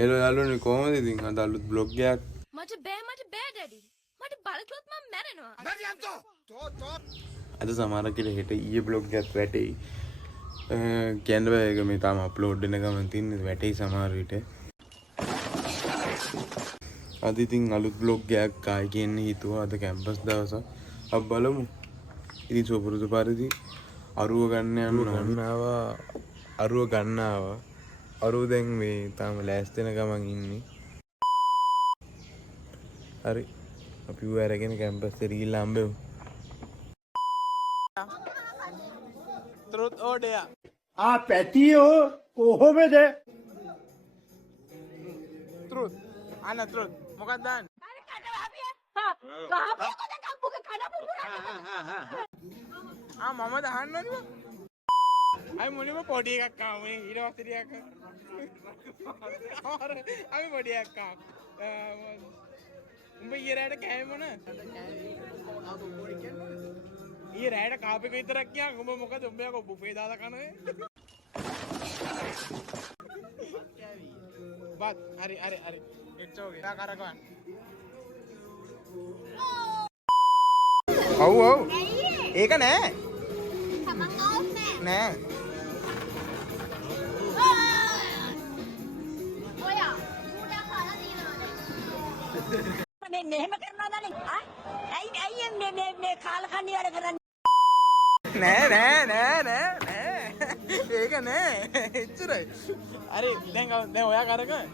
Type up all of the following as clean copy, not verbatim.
එළෝ යාළුවනේ කොහමද ඉතින් අද අලුත් බ්ලොග් එකක් මට බෑ ඩැඩි. මට බලකොත් මම මැරෙනවා. අද සමහර කෙනෙක් හෙට ඊයේ බ්ලොග් එකක් වැටෙයි. කියන්න බෑ ඒක මේ තාම අප්ලෝඩ් වෙන ගමන් තින්නේ වැටෙයි සමහර විට. අද ඉතින් අලුත් බ්ලොග් එකක් ආයි කියන්න හිතුවා අද කැම්පස් දවසක්. අපි බලමු. ඉතින් සුපුරුදු පරිදි අරුව ගන්න යනවා. අරුව ගන්නවා. අරුව දැන් මේ තාම ලෑස්ති වෙන ගමන් ඉන්නේ. හරි. අපි ඌ අරගෙන කැම්පස් එකට ගිහිල්ලා හම්බෙමු. Truth or dare? පැතියෝ කොහොමද? Truth. Ana truth. මොකක්ද දාන්නේ? මම දහන්නද? අයි මොනිම පොඩි එකක් ආව මේ ඊට පස්සේ ටිකක්. අපි පොඩි එකක් ආව. උඹ ඊයේ රැට කෑවේ මොන? ඊයේ රැට කාප් එක විතරක් කියන් උඹ මොකද උඹ යකෝ බුෆේ දාලා කනවේ? බත් හරි. it's okay. ලා කරකවන්න. ඔව්. ඒක නෑ. නෑ. මෙහෙම කරනවා නේ. ඇයි මේ කාලකන්ණි වැඩ කරන්නේ? නෑ. ඒක නෑ. එච්චරයි. හරි දැන් ඔයා කරකවන්න.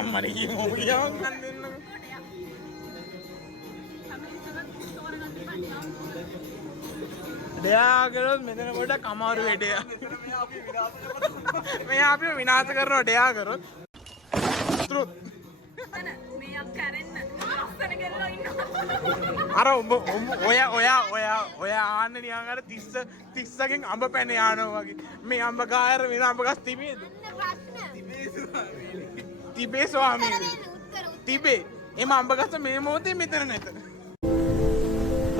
අම්මනේ කියමු කියවන් දෙන්නකො. දෙයා කරොත් මෙතන පොඩ්ඩක් අමාරු වැඩේ. මෙයා අපිව විනාශ කරනවා දෙයා කරොත්. Truth. මෙයක් කරෙන්න ලස්සන ගෙල්ලෝ ඉන්නවා. අර ඔයා ආන්න නිකන් අර 30ගෙන් අඹ පැන යනවා වගේ. මේ අඹ ගායර වෙන අඹ ගස් තිබේද? තිබේ ස්වාමීනි. තිබේ. එම අඹ ගස මේ මොහොතේ මෙතන නැත.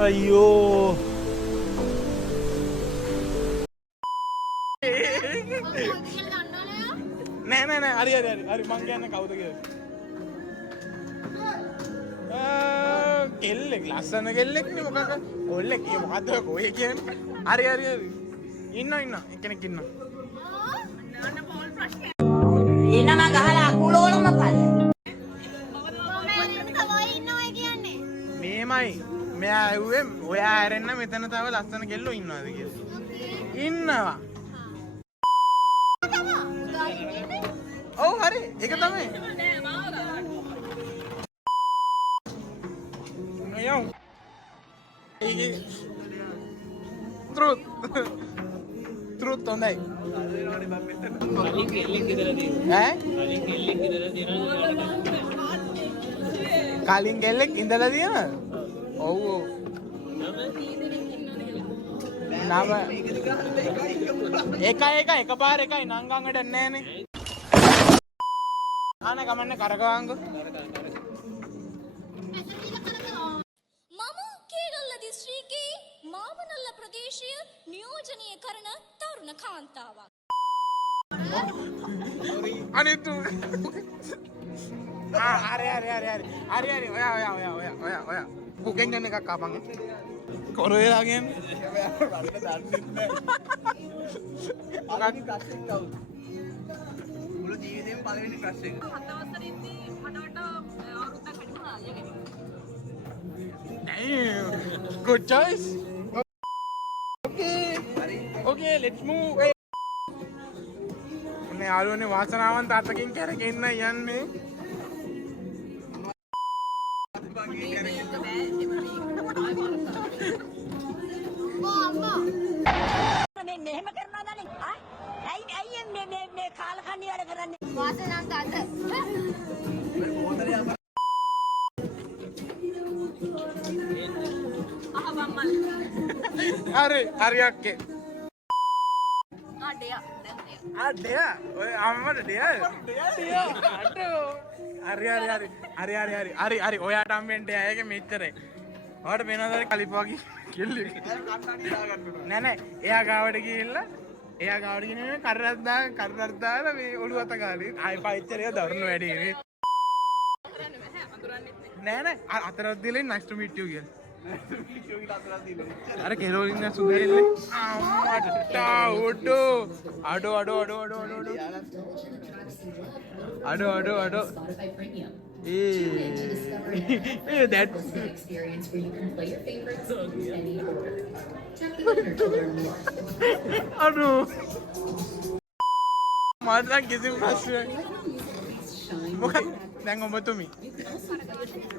අයියෝ නෑ. හරි. මං කියන්නේ කවුද කියලා. කෙල්ලෙක් ලස්සන කෙල්ලෙක් නේ මොකක්ද? ඔල්ලෙක් කිය මොකද්ද ඔය කියන්නේ? හරි. ඉන්න එක්කෙනෙක් ඉන්නවා. එනම ගහලා කුලෝලම පල්ල. මේමයි මෙයා ඇහුවේ ඔයා ඇරෙන්න මෙතන තව ලස්සන කෙල්ලෝ ඉන්නවද කියලා. ඉන්නවා. ඔව් හරි. ඒක තමයි. අයියෝ. ඒකේ truth හොඳයි. කලින් කෙල්ලෙක් ඉඳලා තියෙනවද? ඔව්. නම එකපාර එකයි නංගංගට නෑනේ. ආන ගමන්නේ කරකවංගු. මම කේගල්ල දිස්ත්‍රික්කයේ මාවනල්ල ප්‍රදේශය නියෝජනය කරන තරුණ කාන්තාවක්. අනිතු හරි ඔයා පුකෙන් ගන්න එකක් කාපන් කොර වෙලා කියන්නේ මුළු ජීවිතේම පළවෙනි ක්‍රෂ් එක. good choice. Okay, let's move. මේ යාළුවනේ වාසනාවන්ත අතකින් කැරකෙන්න යන්නේ. මෙහෙම කරනවා නේ. ඇයි මේ කාලකන්ණි වැඩ කරන්නේ? වාසනාන්ත අත. හරි අක්කේ. දෙයා ඔය අම්මට දෙයා හරි ඔයාට අම්මෙන්ට ඒක මෙච්චරයි. ඔයාට වෙනවද කලිප් වගේ කෙල්ලෙක්? නෑ එයා ගාවට ගිහිල්ලා එයා ගාවට ගෙන කරරත් දාලා මේ ඔළුව අත ගාලේ ආයෙ පයිච්චරය දරුණු වැඩේ නේ. නෑ නෑ අතරත් දෙලෙන් nice to meet you කියලා. අර කෙරෝලින් සුන්දරෙල්ලේ අම්මට ඔඩෝ අඩෝ that experience where you can play your favorite songs anywhere. අඩෝ මට කිසිම ප්‍රශ්නයක් මොකක්ද දැන් ඔබතුමි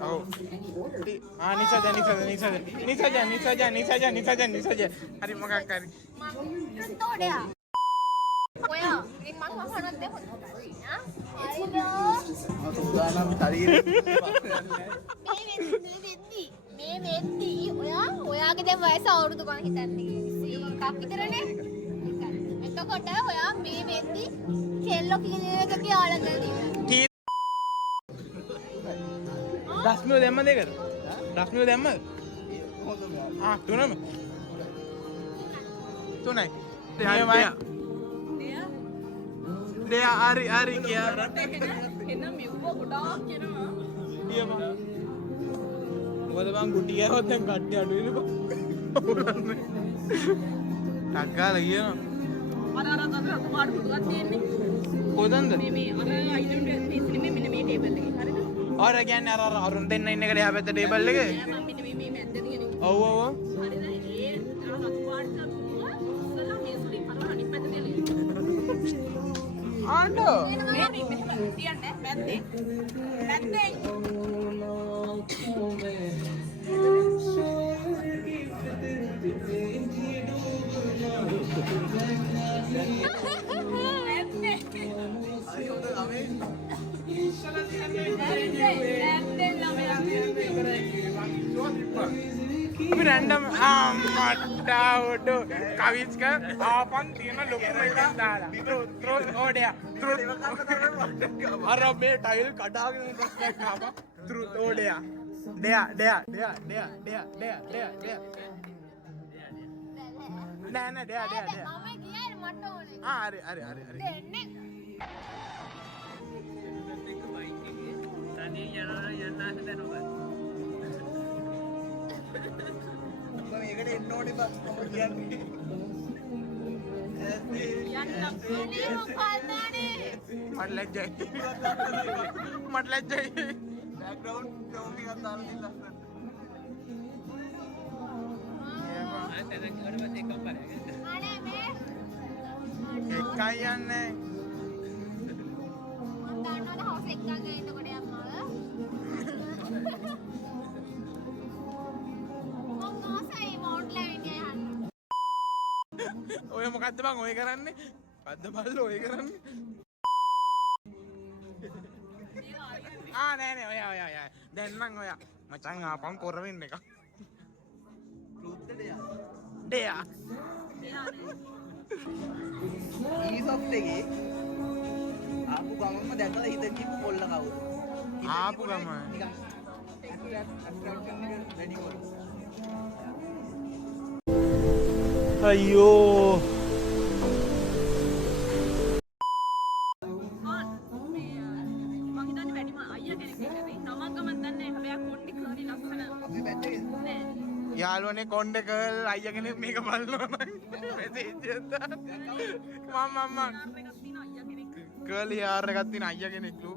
ඔව් නිසජ හරි මොකක් හරි තෝඩයා ඔයා ඉතින් මං වහනත් දෙන්න මේ වෙද්දි ඔයාගේ දැන් වයස අවුරුදු ගණන් හිතන්නේ 21ක් විතරනේ. එතකොට ඔයා මේ වෙද්දි කෙල්ලෝ කියන එක කියලා ගන්නේ. රස්මිය දැම්ම දෙකද? රස්මිය දැම්මද? තුනම. තුනයි. දෙයා හරි කියා. එන මිව්ව ගොඩාක් කියනවා. මොකද බං ගුටි ගෑවොත් දැන් කට්ටිය අඩු වෙනවා. ටක්කාලා කියනවා. අර අතුමාට පුටුවක් තියෙන්නේ. කොතනද? මේ අර අයිටම් පීස් නෙමෙයි මෙන්න මේ ටේබල් එකේ. හරිද? අර කියන්නේ අර අරුන් දෙන්න ඉන්න එකට එහා පැත්තේ ටේබල් එකේ. මම මෙන්න මේ මැද්ද තියෙන. ඔව් ඔව්. හරිද? ඒ අර අතුමාට පුටුව ඉස්සලා මේ සුලින් අර අනිත් පැත්තේ තියෙන. ආණ්ඩෝ. මේ මෙහෙම තියන්නේ මැද්දේ. මැද්දේ. අපි රැන්ඩම් මට්ට කවිස්ක ආපන් තියෙන ලොකුම එකක් දාලා ත්‍රොත් ඕඩයා ත්‍රොත් අර මේ ටයිල් කඩාගෙන ප්‍රශ්නයක් ආවා ත්‍රොත් ඕඩයා දෙයා නෑ දෙයා මම ගියානේ මට ඕනේ. හරි දෙන්නේ. මේකට එන්න ඕනේ බස් මම කියන්නේ. අනේ මොකල්දානේ. මට ලැජ්ජයි බෑග්ග්‍රවුන්ඩ් සවුන්ඩ් එකක් දාලා දෙන්න ලස්සනට. අනේ මේ එකයි යන්නේ මම දන්නවද හවුස් එකක් ගන්න එතකොට යම්මාව. මම ආසයි ඔන්ලයින් යන්න. ඔය මොකද්ද බං ඔය කරන්නේ? පද්ද බල්ලෝ ඔය කරන්නේ? නෑ ඔය. දැන් නම් ඔය මචං ආපන් කොර වෙන්න එක. දෙයා. ඊසොෆ්ට් එකේ ආපු ගමන්ම දැකලා හිත කිව්ව පොල්ල කවුද? ආපු ගමන්. නිකන් ඇට්‍රැක්ෂන් එක රෙඩි කරලා. අයියෝ මං හිතන්නේ වැඩිම අයියා කෙනෙක් කියලා. තමන් ගමන් දන්නේ හැබැයි කොණ්ඩේ කරි ලස්සන. අපි බැට් එකේ නෑ. යාළුවනේ කොණ්ඩේ කර්ල් අයියා කෙනෙක් මේක බලනවා නම් මෙසේජ් එකක් දාන්න. මම එකක් තියෙන අයියා කෙනෙක්. කර්ල් යාර් එකක් තියෙන අයියා කෙනෙක් ලු.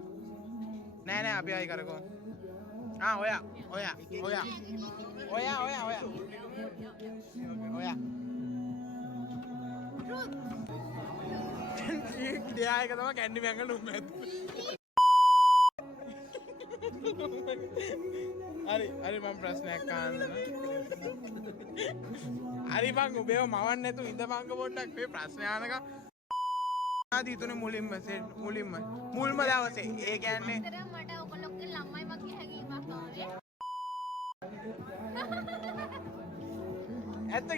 නෑ අපි ආයි කරකෝ. ඔයා. දෙයා එක තමයි කැන්ඩි මැංගල් උඹ ඇතුලේ. හරි මම ප්‍රශ්නයක් අහන්න. හරි බං ඔබේව මවන්න නැතු ඉඳපංග පොඩ්ඩක් මේ ප්‍රශ්න අහනකම් ආදීතුනේ මුලින්ම දවසේ ඒ කියන්නේ මට ඔයගොල්ලෝගේ ළමයි වගේ හැඟීමක් ආවේ. ඇත්ත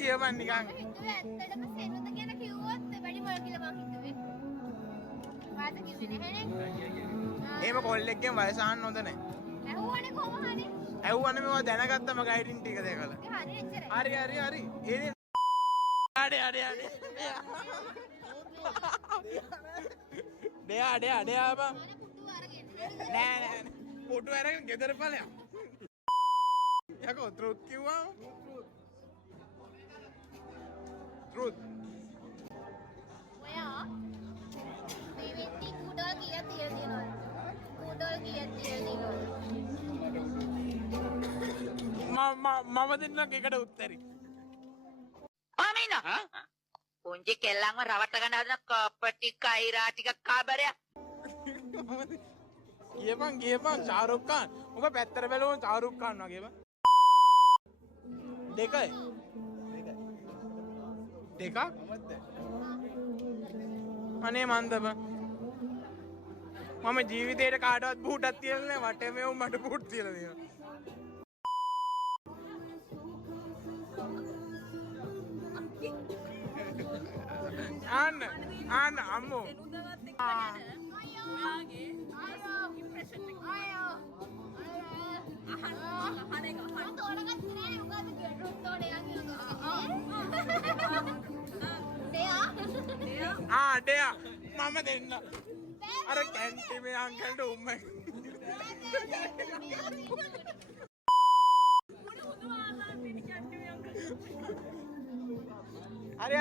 කියපන් නිකන්. ඇත්තටම සෙනුද කියන කිව්වොත් වැඩි මොල් කියලා මං හිතුවේ. වාස කිව්වේ නැහැනේ. එහෙම කොල්ලෙක්ගෙන් වයස අහන්න හොඳ නැහැ. ඇහුවනේ කොහොම හරි. ඇහුවනේ මේවා දැනගත්තම ගයිඩින් ටික දැකලා. හරි එච්චරයි. හරි. ඒ ඩයා බං පුටු අරගෙන නෑ පොටු අරගෙන ගෙදර ඵලයක් යකෝ ට්‍රූත් කිව්වා ට්‍රූත් ඔයා මේ වෙද්දි කුඩල් කීයක් තියලා තියෙනවද? කුඩල් කීයක් තියලා තියෙනවද? මම දෙන්නක් එකට උත්තරි ආමින පුංචි කෙල්ලන්ව රවට්ට ගන්න හදන කපටි කයිරා ටික කාබරයක් කියපන් ශාරුක් ඛාන් උඹ පැත්තට බැලුවම ශාරුක් ඛාන් වගේ බං දෙකයි දෙකක් අනේ මන්දබ මම ජීවිතේට කාටවත් බූටක් තියලා නෑ වටේ මේ උඹට බූට් තියලා දෙනවා ආන්න අම්මෝ උදවත් එක්ක යන ඔයාගේ ඉම්ප්‍රෙෂන් එක අහන එක අහන තෝරගත්තේ නෑ මොකද ගෙඩරුත් තෝරේ යන්නේ. ඩයා මම දෙන්න අර කැන්ටිමේ අංකල්ට උම්මයි හරි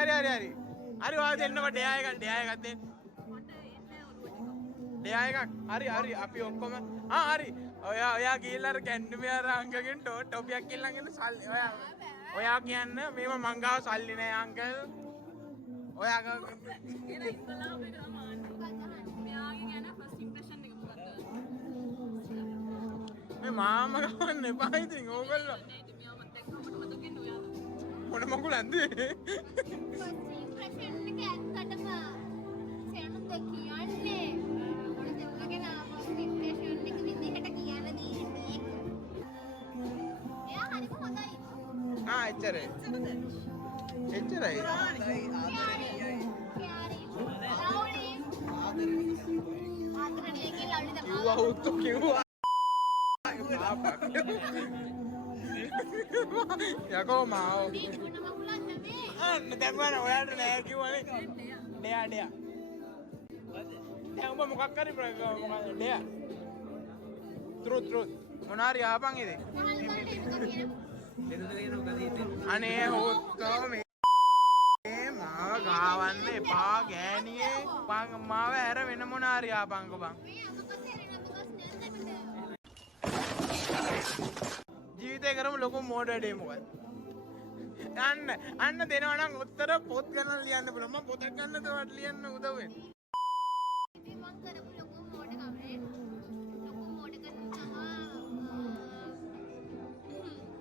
ඔයා දෙන්නව ඩයා එකක් දෙන්න ඩයා එකක් හරි අපි ඔක්කොම හරි ඔයා ගිහිල්ලා අර කැන්ටිමේ අර අංකගෙන් ටොපියක් ඉල්ලගෙන සල්ලි ඔයා කියන්න මේව මං ගාව සල්ලි නෑ අංකල් ඔයා එන ඉස්සලාම එක තමයි මෙයාගේ ගැන ෆස්ට් ඉම්ප්‍රෙෂන් එක මොකද්ද? මේ මාම ගන්න එපා ඉතින් ඕගොල්ලෝ නේ ඉතින් මෙයාව මත් එක්ක අපිට මතකෙන්නේ ඔයාද? මොන මකුලන්ද ඉම්ප්‍රෙෂන් එක ඇත්තටම සෙනුත් කියන්නේ මොන දෙවලගේ නාම ඉම්ප්‍රෙෂන් එක විදිහට කියන්න දීන්නේ. එයා හරිම හොඳයි. එච්චරයි ආදරේ කිව්වා උත්තු කිව්වා යකෝ මාව දැන් ඔයාලට නෑ කිව්වනේ ඩයා දැන් උඹ මොකක් හරි මොකක්ද ඩයා ට්‍රූත් මොනාරි ආපන් ඉතින් අනේ හොත්තෝ මේ මාව ගාවන්න එපා ගෑනියේ මාව ඇර වෙන මොනාරි ආපන්කෝ බං ජීවිතේ කරමු ලොකු මෝඩ වැඩේ මොකද අන්න දෙනවා නම් උත්තර පොත් ගණන් ලියන්න පුළුවන් මම පොතක් ගන්නද ඔයාලට ලියන්න උදව් වෙන්න ඉතින් මං කරපු ලොකු මෝඩකමනේ ලොකු මෝඩකම තමයි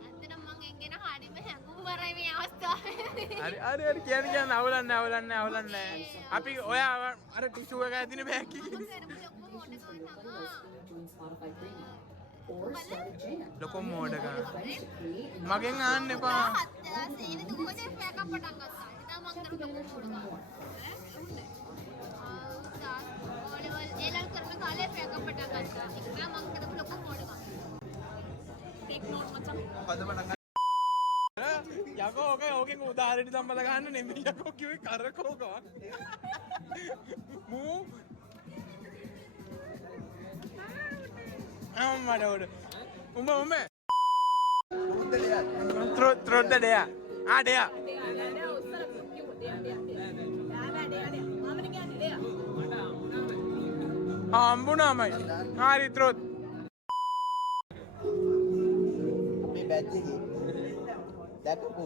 අන්තිම මං එංගෙන හරිම හැඟුම් වරයි මේ අවස්ථාවේ හරි කියන්න අවුලන්නේ අපි ඔයා අර ටිෂු එක ඇදින බෑග් එකේ කරපු ලොකු මෝඩකම තමයි Join Spotify Premium or start Jam. ලොකු මෝඩකම Friends to create and මගෙන් ආන්න එපා සේන දුකේ පැක පටන් ගත්තා. ඉතින් මං කරපු ලොකු මෝඩකම. ඕලෙවල් ඒලල් කරන කාලේ පැක පටන් ගත්තා. ඒක මං කරපු ලොකු මෝඩකම. ටේක් නෝට් මචං. යකෝ ඕකෙන් උදාහරණ සම්බල ගන්න නෙමෙයි යකෝ කිව්වේ කරකෝකවා මූ අම්මඩ උඹ ත්‍රොත් ඩයා ඩයා ඩයා උස්සර කිව්ව ඩයා මාමනේ කියන්නේ ඩයා හම්බුනාමයි හරි ත්‍රොත් අපේ බැච් එකේ දැකපු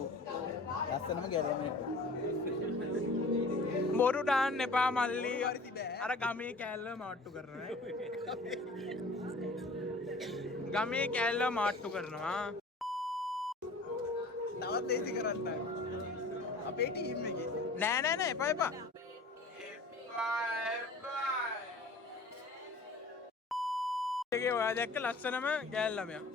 ලස්සනම ගැලවෙන්නේ බොරු ඩාන්න එපා මල්ලි අර ගමේ කෑල්ල මාට්ටු කරනවා ගමේ කෑල්ල මාට්ටු කරනවා තවත් දේසි කරන්න අපේ ටීම් එකේ නෑ එපා ඒකේ ඔයා දැක්ක ලස්සනම ගෑල්ලමයා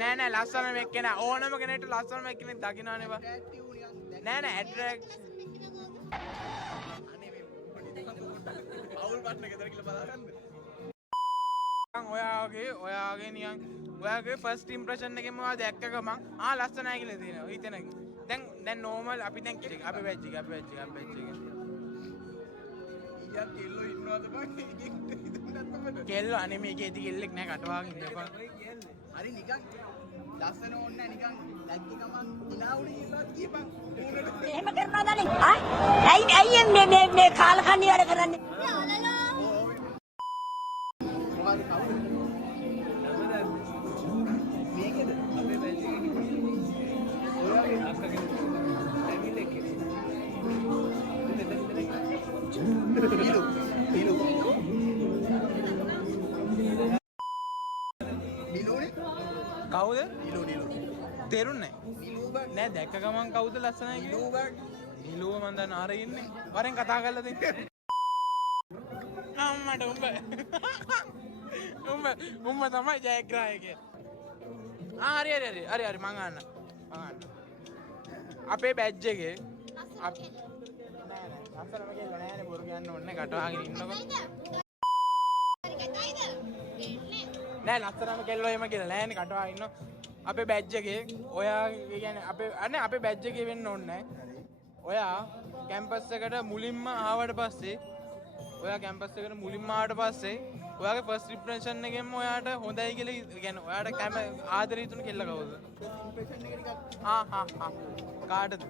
නෑ ලස්සනම එක්කෙනා ඕනම කෙනෙක්ට ලස්සනම එක්කෙනෙක් දකින්නනේ බා ඇක්ටිව් නිකන් නෑ ඇට්‍රැක්ට් අනේ මේ අවුල් පට්න ගෙදර කියලා බලාගන්න ඔයාගේ නිකන් ඔයාගේ ෆස්ට් ඉම්ප්‍රෙෂන් එකෙම ඔයා දැක්ක ගමන් ලස්සනයි කියලා තියෙනවා හිතෙනක දැන් නෝමල් අපි දැන් අපි බැච් එක යා කෙල්ලෝ ඉන්නවද බං කෙල්ලෝ අනේ මේකේ ඇති කෙල්ලෙක් නෑ කටවාගෙන ඉඳපන් හරි නිකන් ලස්සන ඕන්න නිකන් ලැජ්ජ ගමන් උනාවුනේ ඉන්නවා කියපන් එහෙම කරනවද නේ? ඇයි මේ කාලකන්ණි වැඩ කරන්නේ? මේකද අපේ බැච් එකේ ඔයාගේ අක්කගේ ෆැමිලි එකේ කවුද තේරුන්නේ නෑ දැක්ක ගමන් කවුද ලස්සනයි නිලුව මන් දන්න ආර ඉන්නේ වරෙන් කතා කරලා දෙන්න අම්මට උඹ තමයි ජයග්‍රාහකයා හරි මං අහන්න අපේ බැජ් එකේ ලස්සනම කෙල්ල නෑනේ බොරු කියන්න ඕනේ කටවාගෙන ඉන්නකො නෑ ලස්සනම කෙල්ලෝ එහෙම කියලා නෑනේ කටවාගෙන ඉන්න අපේ බැජ් එකේ ඔයා කියන්නේ අපේ බැජ් එකේ වෙන්න ඕනේ නෑ ඔයා කැම්පස් එකට මුලින්ම ආවට පස්සේ ඔයාගේ ෆස්ට් ඉම්ප්‍රෙෂන් එකෙන්ම ඔයාට හොඳයි කියලා කියන්නේ ඔයාට කැම ආදරය තුන කෙල්ල කවුද ඉම්ප්‍රෙෂන් එක ටිකක් කාටද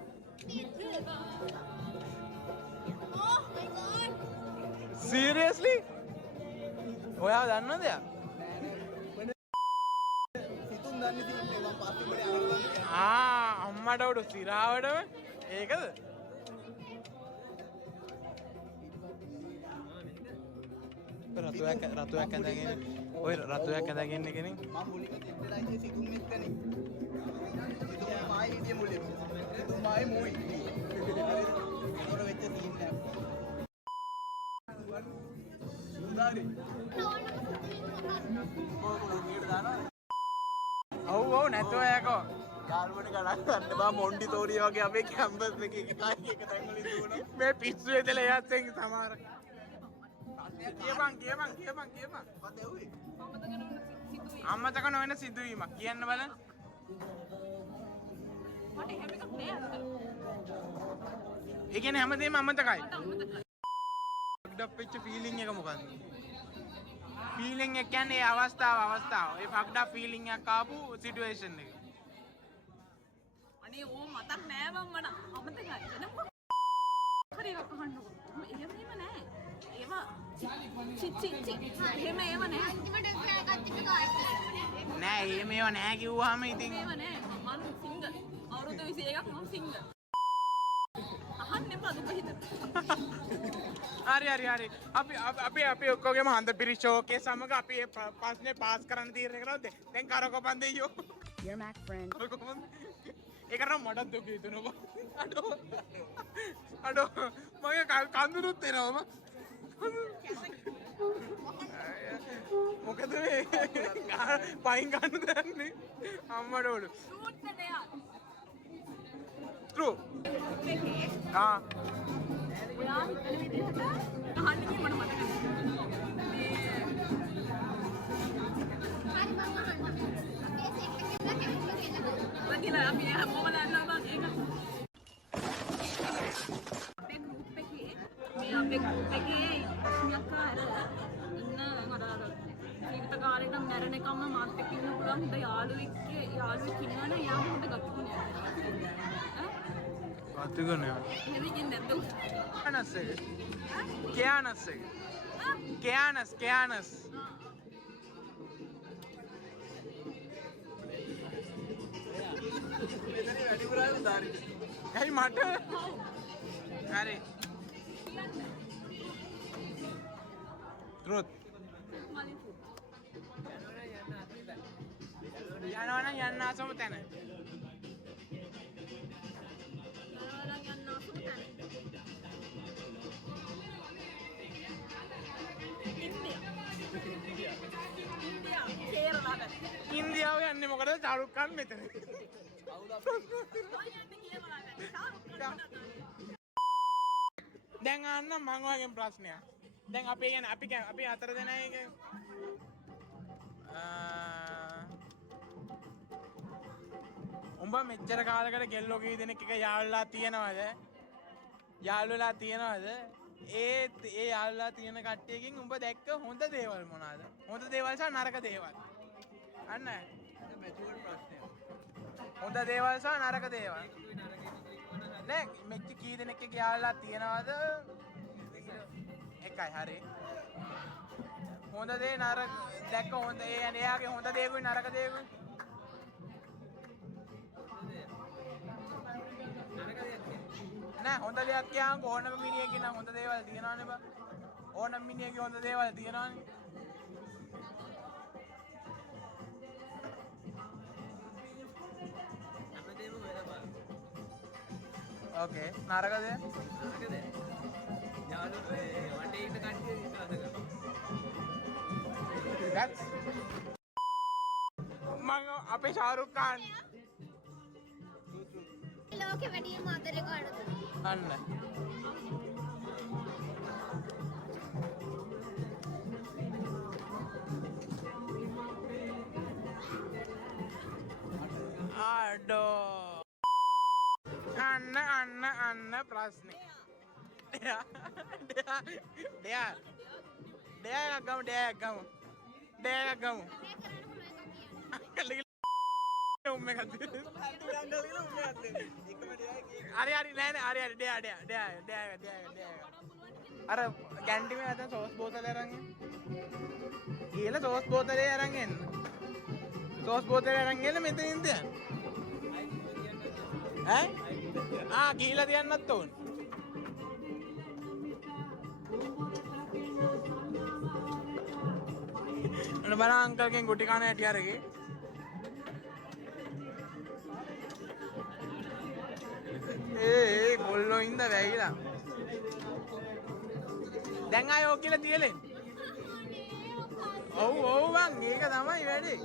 සීරියස්ලි ඔයා දන්නවද යා සිතුම් දන්නේ තියෙන්නේ මම පස්සේ උඹට අරගෙන අම්මට උඩ සිරාවටම ඒකද රතුයක් ඇඳගෙන ඔය රතුයක් ඇඳගෙන කෙනෙක් මම මුලින්ම දෙන්නලා ඉන්නේ සිතුම් එක්කනේ සිතුම් මායි හිටියේ මුලින්ම සිතුම් මායි මොයි ඒතොර වෙච්ච සීන් එක උදාරි ඔව් නැතුව යකෝ යාළුවනේ ගණන් ගන්න බා මොන්ඩිසෝරි වගේ අපේ කැම්පස් එකේ එක තැන් වලින් දුවන මේ පිස්සු වෙදලා යත්තෙන් සමහර කියපන් මොකද ඇහුවේ අමතක නොවන සිදුවීමක් කියන්න බලන්න මට එහෙම එකක් නෑ අතට. ඒ කියන්නේ හැමදේම අමතකයි ෆක්ඩ් වෙච්ච ෆීලිං එක මොකද්ද ෆීලිං එක කියන්නේ ඒ අවස්ථාව ඒ ෆක්ඩ් ෆීලිං එකක් ආපු සිටුේෂන් එක අනේ ඕ මතක් නෑ මම මට අමතකයි. හරි එකක් අහන්නකො. එහෙම නෑ. ඒවා එහෙම ඒව නෑ. අන්තිමට කෑගත්ත කාර්යය. නෑ මේව නෑ කිව්වහම ඉතින් ඒව නෑ. මම සිංගල්. අවුරුදු 21ක් මම සිංගල්. අහන්න එපා දුක හිත. හරි අපි ඔක්කොගේම හන්ද පිරිස් ෂෝක් එක සමග අපි මේ ප්‍රශ්නේ පාස් කරන්න තීරණය කරනවා දැන් කරකවපන් දෙයියෝ Your Mac friend. ඒක නම් මටත් දුක හිතුණා අඩෝ මගේ කඳුරුත් එනවා මොකද මේ පයින් ගන්න දන්නේ අම්මට උඩ ෂූට් එක යා. true ඔයා හිතන විදිහට අහන්න කි මට මතක නෑ. වගිලා අපි හැමෝම දන්නවා බං ඒක. අපේ ගෲප් එකේ ඉස්මියක්කාර ඉන්න අර ජීවිත කාලේ නම් මැරෙන එකම මාත් එක්ක ඉන්න පුළුවන් හොඳ යාළුවෙක් ඉන්නවනේ යා හොඳ ගතුනේ. අතුගනේ නෙවෙයි නැද්ද? Keanas. ඇයි මට? හරි. truth. යනවනම් යන්න ආසම තැන. ඉන්දියාව යන්නේ මොකද ශාරුක් ඛාන් මෙතන. දැන් අන්න මං ඔයගෙන් ප්‍රශ්නයක්. දැන් අපි හතර දෙනා එක උඹ මෙච්චර කාලකට කෙල්ලෝ කී දෙනෙක් එක යාළුලා තියනවද? යාළුවලා තියනවද? ඒ යාළුලා තියෙන කට්ටියකින් උඹ දැක්ක හොඳ දේවල් මොනවාද? හොඳ දේවල් සහ නරක දේවල්. අන්න මැචුවර් ප්‍රශ්නය. හොඳ දේවල් සහ නරක දේවල්. නෑ මෙච්ච කී දෙනෙක් එක යාළුලා තියනවද? එකයි හරි. හොඳ දේ නරක දැක්ක හොඳ ඒ එයාගේ හොඳ දේකුයි නරක දේකුයි. නෑ හොඳ දෙයක් කියන් ඕනම මිනිහෙක්ගේ නම් හොඳ දේවල් තියනවනේ බා. ඕනම මිනිහෙක්ගේ හොඳ දේවල් තියනවනේ. ඕකේ නරක දේ. මම අපේ ශාරුක් ખાન ලෝකෙ වැඩිම ආදරේ කාටද? අන්න අන්න ප්‍රශ්නේ. දෙයක් ගමු. උම්ම එකක් හරි නෑ අර කැන්ටිමේ නැත්නම් සෝස් බෝතලේ අරන් එන්න. ගිහලා සෝස් බෝතලේ අරන් එන්න. සෝස් බෝතලේ අරන් එන්න මෙතන ඉඳන්. ඈ ගිහලා තියන්නත් ඕන. අන්න බලන්න අංකල්ගෙන් ගුටි කන හැටි අරගේ. ඒ කොල්ලෝ ඉඳ වැහිලා. දැන් ආයෙ ඕක කියලා තියලෙන්. ඔව් බං ඒක තමයි වැඩේ.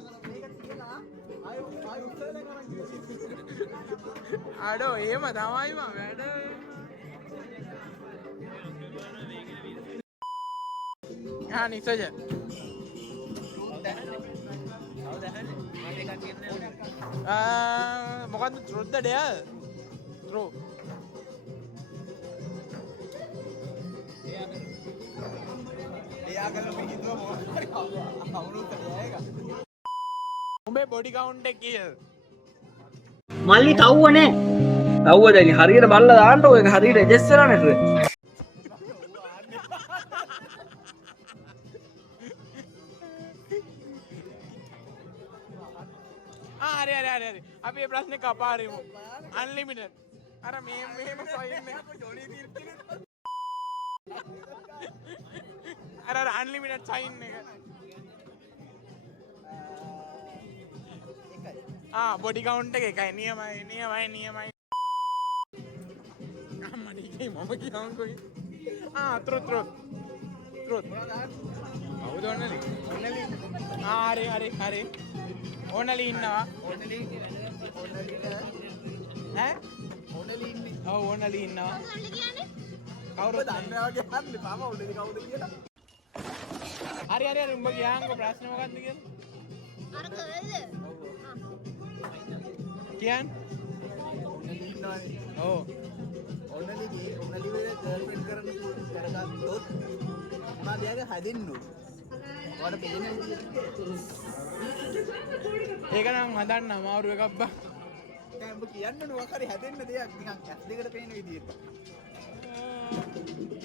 අඩෝ එහෙම තමයි මම වැඩ. නිසජ. මොකක්ද ත්‍රොද්ද ඩෙයල්? ත්‍රෝ. උඹේ බොඩි කවුන්ට් එක කීයද? මල්ලි තව්වනේ. තව්වද ඉතින් හරියට බල්ලා දාන්න ඔය හරියට ඇඩ්ජස්ට් වෙලා නේද? හරි. අපි මේ ප්‍රශ්නේ කපාරිමු. අන්ලිමිටඩ්. අර මෙහෙම සයින් එක ජොලි දීර්තිනේ. අර අන්ලිමිටඩ් සයින් එක. බොඩි කවුන්ට් එක එකයි. නියමයි. අම්මා ඩීකේ මම කියන්කොයි. ත්‍රොත්. කවුද ඔන්නලි? හරි. ඕනලි ඉන්නවා. ඈ? ඕනලි ඉන්නවා. ඔන්නලි කියන්නේ? කවුරුද දන්නේ වගේ හන්නේ මම ඕනලි කවුද කියලා. හරි උඹ කියන්කො ප්‍රශ්න මොකක්ද කියලා? අර කල්ද? කියන්? ඕනලි ඉන්නවනේ. ඔව්. ඕනලිගේ ඕනලි වල ගර්ල්ෆ්‍රෙන්ඩ් කරගත්තොත් මොනවද යාගේ හැදෙන්න ඕන. ඔයාලට පේන විදියට. ඒක නම් හදන්න අමාරු එකක් බා. දැන් ඔබ කියන්න ඕන මොකක් හරි හැදෙන්න දෙයක් නිකන් ඇස් දෙකට පේන විදියට.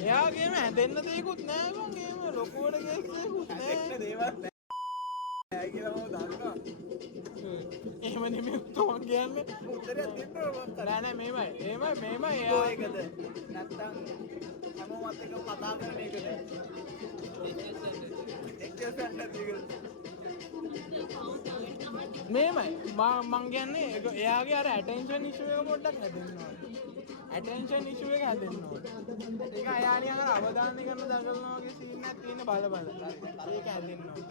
එයාගේම හැදෙන්න දෙයක්වත් නෑ බං. ගේම ලොකුවට ගේකුත් නෑ. හැදෙන්න දේවල් නෑ කියලා මම දන්නවා. එහෙම නෙමෙයි උතෝන් කියන්නේ. උත්තරයක් දෙන්න ඕන මොකක් හරි. නෑ මේමයි ඒකෝ එකද නැත්තම් හැමෝමත් එක්ක කතා කරන එකද මේමයි මං කියන්නේ එයාගේ අර ඇටෙන්ෂන් ඉෂුව එක පොඩ්ඩක් හැදෙන්න ඕනේ. ඇටෙන්ෂන් ඉෂුව එක හැදෙන්න ඕනේ. ඒක අයා නිකන් අර අවධානය කරන දඟලනවා වගේ සීන් එකක් තියෙන බල. ඒක හැදෙන්න ඕනේ.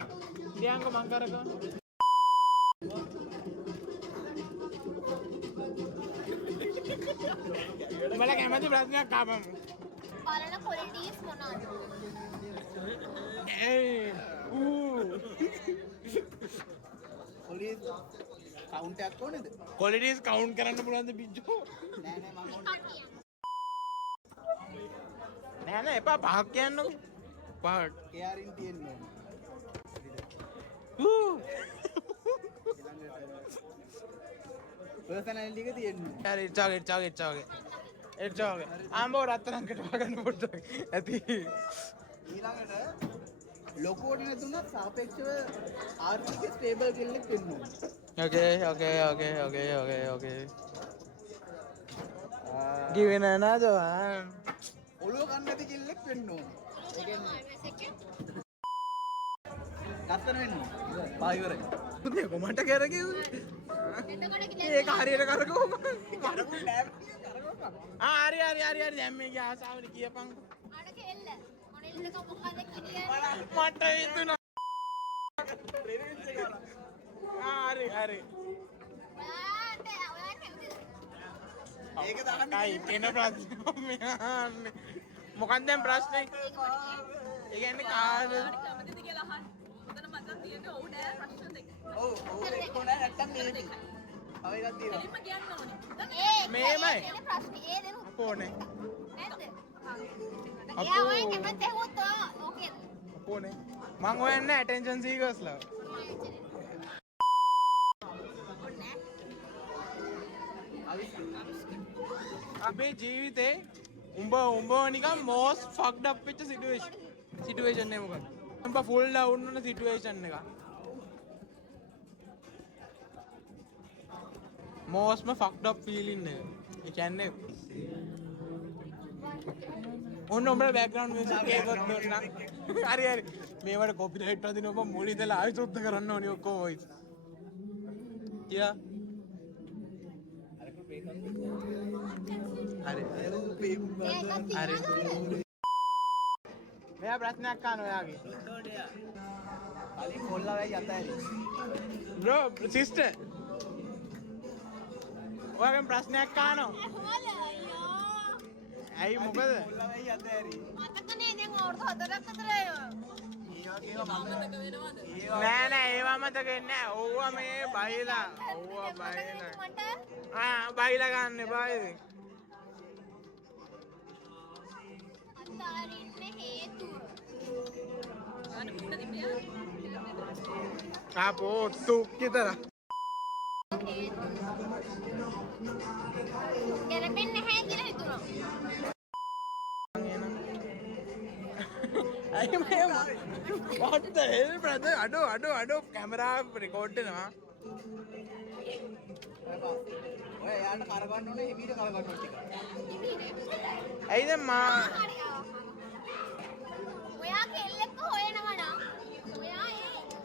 ඉතියන්ක මං කරකෝ. උඹලා කැමති ප්‍රශ්නයක් අහපමු. බලන ක්වොලිටිස් මොනවද? පොලිස් කවුන්ට් එකක් ඕනේද? කොලිටිස් කවුන්ට් කරන්න පුළුවන්ද බිජ්ජෝ? නෑ නෑ මම නෑ නෑ එපා පහක් කියන්නකෝ. පහක්. කෙයාරින් තියෙන්න ඕනේ. පර්සනැලිටි එක තියෙන්න ඕනේ. හරි it's okay. ආම්බෝ රත්තරන්කට වගන්න පොඩ්ඩක්. ඇති. ඊළඟට ලොකුවට නැතුණත් සාපේක්ෂව ආර්ථික ස්ටේබල් කෙනෙක් වෙන්න ඕනේ. Giving another one. ඔළුව ගන්න නැති කෙල්ලෙක් වෙන්න ඕනේ. ඒ කියන්නේ ලස්සන වෙන්න ඕනේ. බා ඉවරයි. පුතේ කොමන්ට කරගෙව්වේ? ඒක හරියට කරගෝ. හරි දැන් මේකේ ආසාවට කියපන්කෝ. අර කෙල්ල මොනෙල්ලක මොකද කිරිය මට හිතුණා. හරි. ඒක දාන්න කයි එන ප්‍රශ්න මොකක්ද දැන් ප්‍රශ්නේ? ඒ කියන්නේ කාද? කැමතිද කියලා අහන්න. උතන මතක් තියෙන්නේ ඔව් නෑ ප්‍රශ්න දෙක. ඔව් ඒක නෑ නැත්තම් මේක. තව එකක් තියෙනවා. එලිම කියන්න ඕනේ. මේමයි. ප්‍රශ්නේ ඒ දෙනු අපෝනේ. නැද්ද? එයා ඔය කැමති හොත් ඕකේද? අපෝනේ. මං හොයන්නේ attention seekers ලා. අපේ ජීවිතේ උඹ නිකන් most fucked up වෙච්ච situation එක මොකක්ද? උඹ full down වුණ situation එක. mostම fucked up feeling එක. ඒ කියන්නේ ඔන්න උඹේ background music එකවත් දුන්න. හරි. මේවට copyright වදින ඔබ මුල ඉඳලා ආයෙ සුද්ධ කරන්න ඕනි ඔක්කොම voice. කියා. හරි. මෙයා ප්‍රශ්නයක් අහන ඔයාගේ. කලින් කොල්ලා වෙයි අතෑරි. bro sister. ඔයාගෙන් ප්‍රශ්නයක් අහනවා. ඇයි මොකද? කොල්ලා වෙයි අතෑරි. මතකනේ දැන් අවුරුදු 4ක් විතර නෑ ඒවා මතක නෑ. ඕවා මේ බයිලා. බයිලා ගන්න එපා ඉතින්. අතාරින්න හේතුව අන්න මුන්න දිපියා. ආපෝ තුක් විතර. ගැලපෙන්නේ නැහැ කියලා හිතුණා. What the hell brother? අඩෝ කැමරා රෙකෝඩ් වෙනවා. ඔය යාට කරගන්න ඕනේ හිමීට කරගන්න ඕනේ ටික. ඇයිද මා ඔයා කෙල්ලෙක්ව හොයනවා නම් ඔයා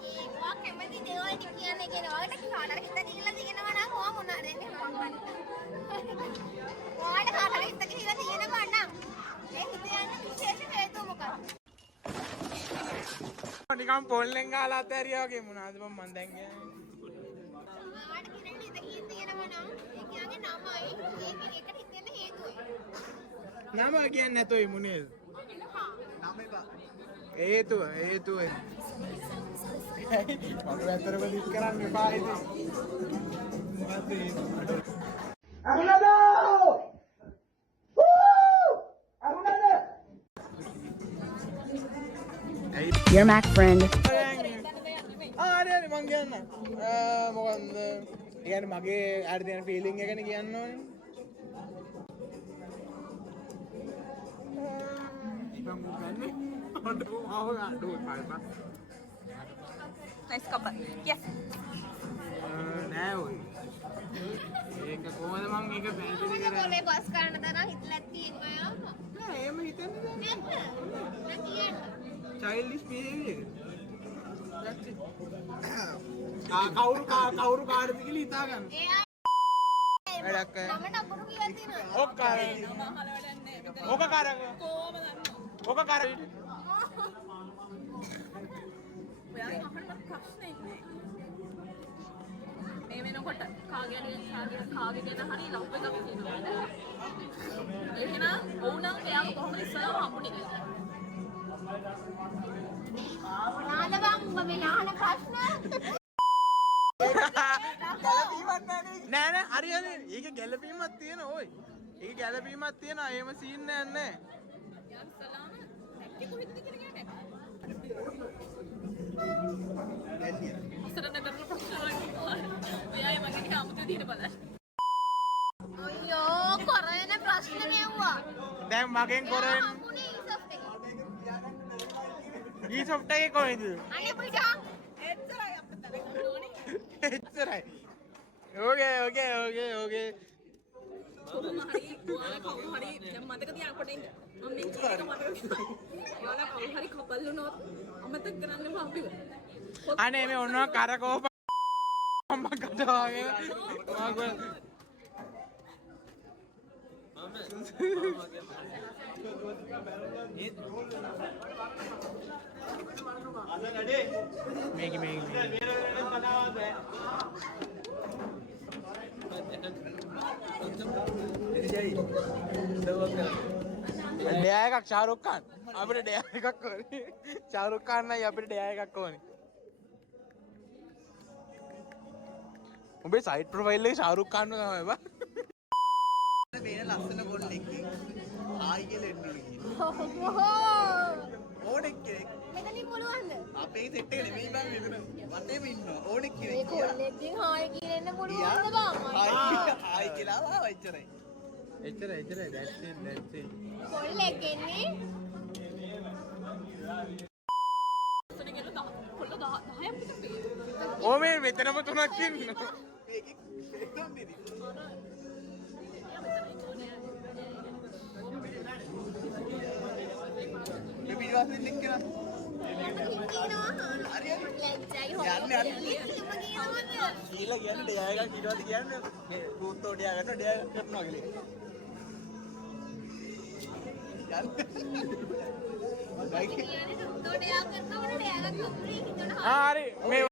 ඔයා කැමති දේවල් ටික කියන්නේ ඔයාලට කාටද හිත කියලා තියෙනවා නම් ඔයා මොනවද දෙන්නේ මම ඔයාලට කාටද හිත කියලා තියෙනවා නම් ඒ හිත යන විශේෂ හේතුව මොකක්ද? නිකන් පොල්ලෙන් ගාලා අතෑරියා වගේ මොනවද මම දැන් කියන්නේ. ඔයාලට කෙනෙක් හිත තියෙනවා නම් ඒ කියන්නේ නමයි ඒකට හිතෙන්න හේතුවයි. නම කියන්නේ නැතොයි මොනේද? නම එපා. හේතුව මම වැතරම දික් කරන්න එපා ඉතින්. Your Mac friend. හරි මං කියන්න. මොකන්ද? ඒ කියන්නේ මගේ අර තියෙන ෆීලිං එකනේ කියන්න ඕනේ. Nice couple. Yes. නෑ ඔය. ඒක කොහොමද මම මේක පැහැදිලි කරන්නේ? මේ බස් කරන තරම් හිතලා තියෙනවා. නෑ එහෙම හිතන්නේ නෑ. නැද්ද? නැතිද? childish behavior. That's it. කවුරු කාටද කියලා හිතා ගන්න. එයා වැඩක් නැහැ. නමට අකුරු කියලා තියෙනවා. ඕක කරේ. ඕක කරේ. කොහොම දන්නව? ඕක කරේ. ඔයාගේ අහන්න මට ප්‍රශ්නේ ඉන්නේ. මේ වෙනකොට කාගේ ගැන හරි ලව් එකක් තියෙනවා. එහෙනම් ඔවුනම් එයාව කොහොමද ඉස්සරහම හම්බුනේ? නාලබං ඔබ මේ අහන ප්‍රශ්න නෑ නෑ හරි හරි. ඒක ගැළපීමක් තියෙන ඕයි. ඒක ගැළපීමක් තියෙන. එහෙම සීන් නෑ නෑ. යා සලාම දැක්කේ කොහෙද කියලා කියන්නේ. අසරණ කරන ප්‍රශ්න මෙයා මගේ ආමුතු දින බලන්න. අයියෝ කරගෙන ප්‍රශ්න නෙව්වා. දැන් මගෙන් කරෙන් හම්බුනේ ඉසොෆ්ට් එකේ. ඊසොෆ්ට් එකේ කොහෙද? අනේ පුතා. එච්චරයි අපිට දැනගන්න ඕනේ. එච්චරයි. ඕකේ. කොහොම හරි ඔයාලා කවුරු හරි දැන් මතක තියාගන්න ඉන්න. මම මේ කියන එක මතක තියාගන්න. ඔයාලා කවුරු හරි කපල් වුණොත් අමතක කරන්න බම්බිව. අනේ මේ ඔන්නවා කරකෝප මකට වගේ. මේක ඩෑ එකක් ශාරුක් ඛාන් අපිට ඩෑ එකක් ඕනේ. ශාරුක් ඛාන් නයි අපිට ඩෑ එකක් ඕනේ. උඹේ සයිට් ප්‍රොෆයිල් එකේ ශාරුක් ඛාන් තමයි බා. මේන ලස්සන කොල්ලෙක් ආයි කියලා එන්න ඕනේ කියනවා. ඕනෙක් කෙනෙක් මෙතනින් පුළුවන්ද? අපේ සෙට් එක නෙමෙයි බං මෙතන වටේම ඉන්නවා. ඕනෙක් මේ කෙනෙක් කොල්ලෙක්ගෙන් හායි කියන්න පුළුවන්ද බං? ආයි කියලා ආවා එච්චරයි. එච්චරයි that's it. කොල්ලෙක් එන්නේ අසරණ ගිහලා කොල්ල 10ක් විතර පේනවා. ඕ මේ මෙතනම තුනක් ඉන්නවා. මේකේ පෙන්නන්නේ නේ. මේ පිටවාසෙන් එක්ක නා. හරි හරි. ලැජ්ජයි යන්න යන්න. කියලා කියලා කියන්නේ ඩෑ එකක් ඊටවද කියන්නේ මේ රූත්තෝ ඩෑ ගන්න ඩෑ කරනවා කියලා. යන්න. හරි මේ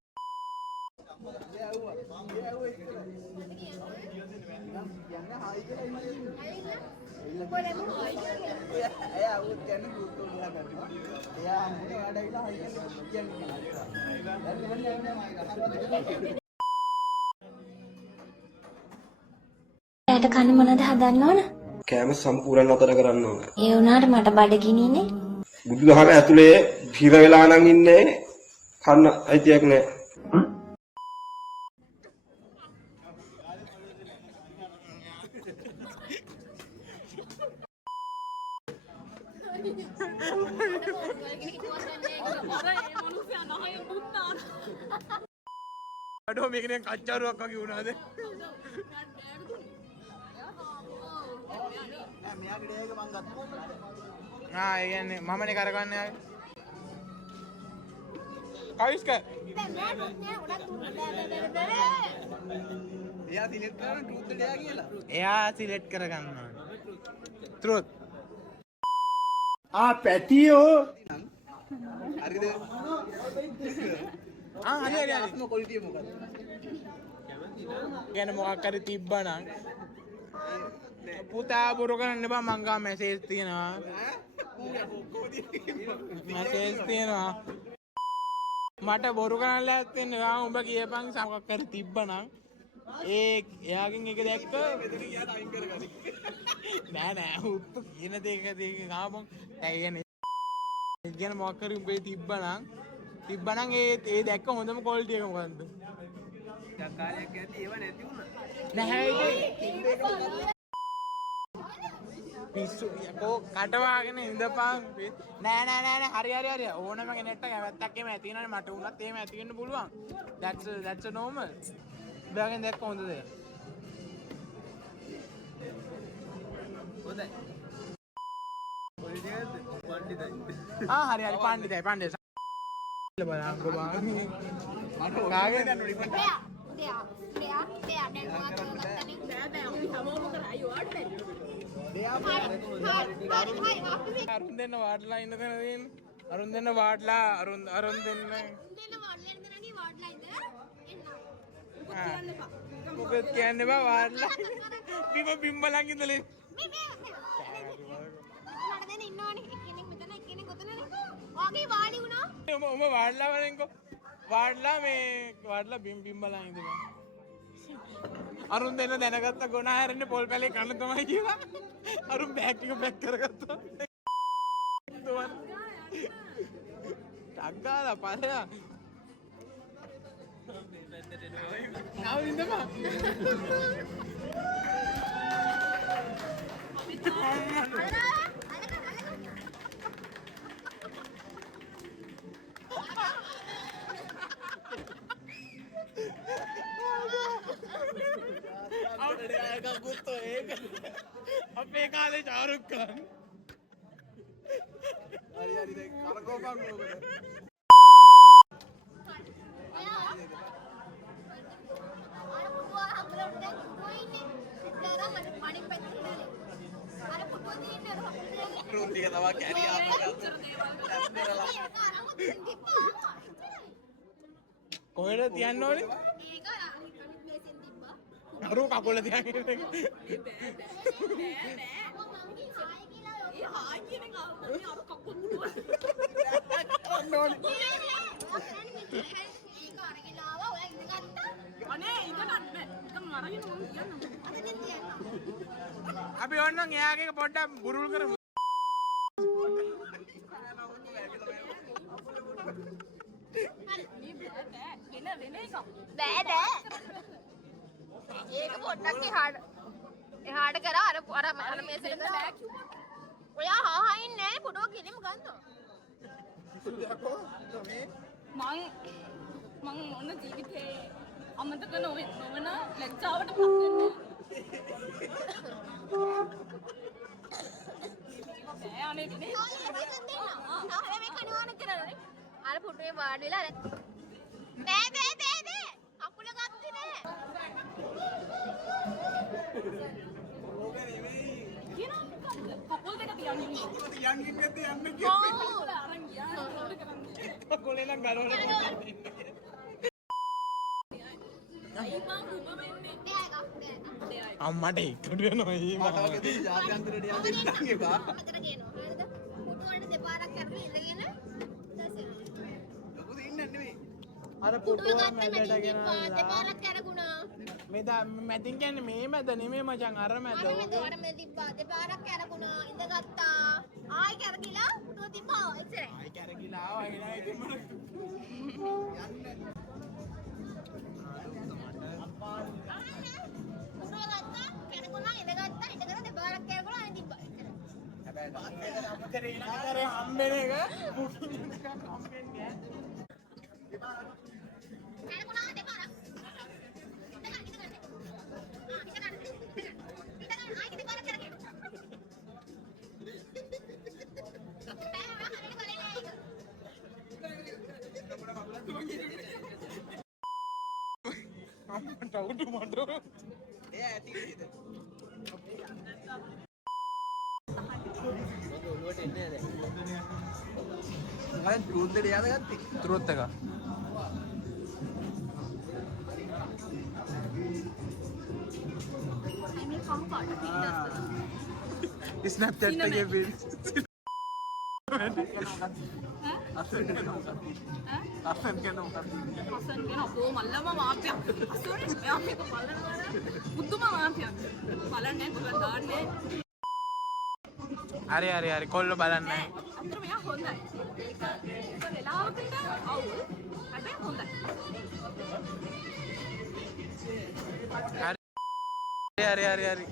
එයා આવුත් කියන්නේ රූත්තෝ ඩෑ කරනවා. එයා හම්බුනේ ඔයාට ඇවිල්ලා හයි කියන්නේ. යට කන්න මොනවද හදන්න ඕන? කෑම සම්පූර්ණ නතර කරන්න ඕන. ඒ වුණාට මට බඩගිනිනේ. බුදුදහම ඇතුලේ හිර වෙලා නම් ඉන්නේ කන්න අයිතියක් නැහැ. අඩෝ මේක නේ කච්චාරුවක් වගේ වුණාද? මෙයාගේ ඩෑ එක මං ගත්තා. ඒ කියන්නේ මමනේ කරගන්නේ ආවේ. කවිස්ක එයා සිලෙක්ට් කරන ට්‍රූත් ඩෑ කියලා. එයා සිලෙක්ට් කරගන්නවා. ට්‍රූත්. පැතියෝ හරිද? හරි. ආත්ම ක්වොලිටිය මොකක්ද? කියන්නේ මොකක් හරි තිබ්බනම් පුතා බොරු කරන්න එපා මං ගා මැසේජ් තියෙනවා. මැසේජ් තියෙනවා. මට බොරු කරන්න ලෑස්තින්න එපා. උඹ කියපන් මොකක් හරි තිබ්බනම් එයාගෙන් එක දැක්ක නෑ උත්තු කියන දෙක ගාපන්. ඒ කියන්නේ මොකක් හරි උඹේ තිබ්බනම් ඒ දැක්ක හොඳම ක්වොලිටි එක මොකද්ද? කාර්යයක් ඇති ඒව නැති වුණා. නැහැ පිස්සු යකෝ කටවාගෙන ඉඳපන්. නෑ හරි ඕනම කෙනෙක්ට කැමැත්තක් එහෙම ඇති වෙනවනේ. මට උනත් එහෙම ඇති වෙන්න පුළුවන්. that's a normal. බෑගෙන් දැක්ක හොඳද? හොඳයි. පොලිටිකල්ද? පණ්ඩිතයි. හරි පණ්ඩිතයි. බලන්න බාගෙන මට කාගේ දැන් රිපෝට් දෙයා දැන් මොකක්ද කරන්නේ? දැන් අපි හැමෝම කරයි ඔයාට බැරි. හරි අරුන් දෙන්න වාඩ්ලා ඉන්න තැන තියෙන්නේ. අරුන් දෙන්න වාඩ්ලා අරුන් දෙන්න මොකද කියන්න එපා වාඩ්ලා බිම් බලන් ඉඳලා උඹ වාඩ්ලා වරෙන්කෝ වාඩ්ලා බිම් බලන් ඉඳලා අරුන් දෙන්න දැනගත්ත ගොනා හැරෙන්නේ පොල් පැලේ කන්න තමයි කියලා. අරුන් බෑග් එක පැක් කරගත්තා. ටක් ගාලා පරයා. ආව ඉඳපන්. අපේ කාලේ ශාරුක් ඛාන් හරි හරි දැන් කරකෝපන් ඕකට අර පුටුව හම්බුනට දැන් පුටුව ඉන්නේ. ඉතලා මණික් පැත්තේ ඉන්නේ. අර පුටුව තියෙන්නේ අර හම්බුනේ. රූම් ටික තව කැරි කොහෙද තියන්න ඕනේ? ඒක අනිත් මේසෙන් තිබ්බා. අරු කකුල තියන්නේ. බෑ ඒ හායි කියන එක මම අර කකුල් පුටුව ඒක අරගෙන ආවා ඔයා ඉඳගත්තා. අනේ ඉඳ ගන්න බෑ නිකන් අරගෙන මම කියන්නම් අද දැන් තියන්න. අපි ඕනනම් එයාගේ පොඩ්ඩක් බුරුල් කරමු. වෙන එක බෑ බෑ. ඒක පොඩ්ඩක් එහාට කරා අර මේසෙට බෑ. ඔයා හා ඉන්නේ පුටුව කිලිම ගන්නවා. මං මොන ජීවිතේ අමතක නොවන ලැජ්ජාවට පත් වෙන්නේ. බෑ අනේ නේ. මේ කණවන කරන්නේ. අර පුටුවේ වාඩි වෙලා බෑ බෑ බෑ බෑ. අකුල ගත්තේ නෑ. කකුල් දෙක තියන්නේ. යන්නේ යන්නේ කකුල අරන් ගියා මොකද කරන්නේ? කකුලේ නම් ගලවලා අයිපන් උඹ වෙන්නේ. අම්මට ඒකට වෙනවා ඊ මට වගේ තියෙන ජාත්‍යන්තරයට යන්න දෙන්න එපා අතර ගේනවා. හරිද? පුටුවට දෙපාරක් කරලා ඉඳගෙන දැසෙනවා. ලොකු දෙන්නේ නෙමෙයි අර පුටුව පුටුව ගත්ත මැදට මැදින් ගෙනල්ලා දෙපාරක් කරගුණා. මැදින් කියන්නේ මේ මැද නෙමෙයි මචං අර මැද. අර මෙතන තිබ්බා දෙපාරක් කරගුණා ඉඳගත්තා. ආයි කරගිලා පුටුව තිබ්බා එච්චරයි. ආයි කැරකිලා ආවා එනවා ඉතින් මට පුටුව ගත්තා කරගුණා ඉඳගත්තා ඉඳගෙන දෙපාරක් කරගුණා ආයි තිබ්බා එච්චරයි. අපතරේ නතරේ හම්බෙන එක නිකන් හම්බෙන්නේ කරගුණා දෙපාරක්. ටවුටු මඩ ඒ ඇති නේද ඔළුවට එන්නේ නැහැ දැන් ට්‍රූත් දෙට යන්න ගත්තේ ත්‍රොත් එක මේ කම් පාට පිටස්තද? ස්නැප්චැට් එකේ පින් අස්සෙන් අස්සෙන් කියන මොකක්ද අසන් කියන අපෝ මල්ලම මාපියක්. අසෝනේ මෙයා මේක බලනවා පුදුම මාපියක්. බලන්නේ පුළා දාන්නේ. හරි කොල්ල බලන්නේ අතර මෙයා හොඳයි. ඒක වෙලාවකට අවුල්. හැබැයි හොඳයි. හරි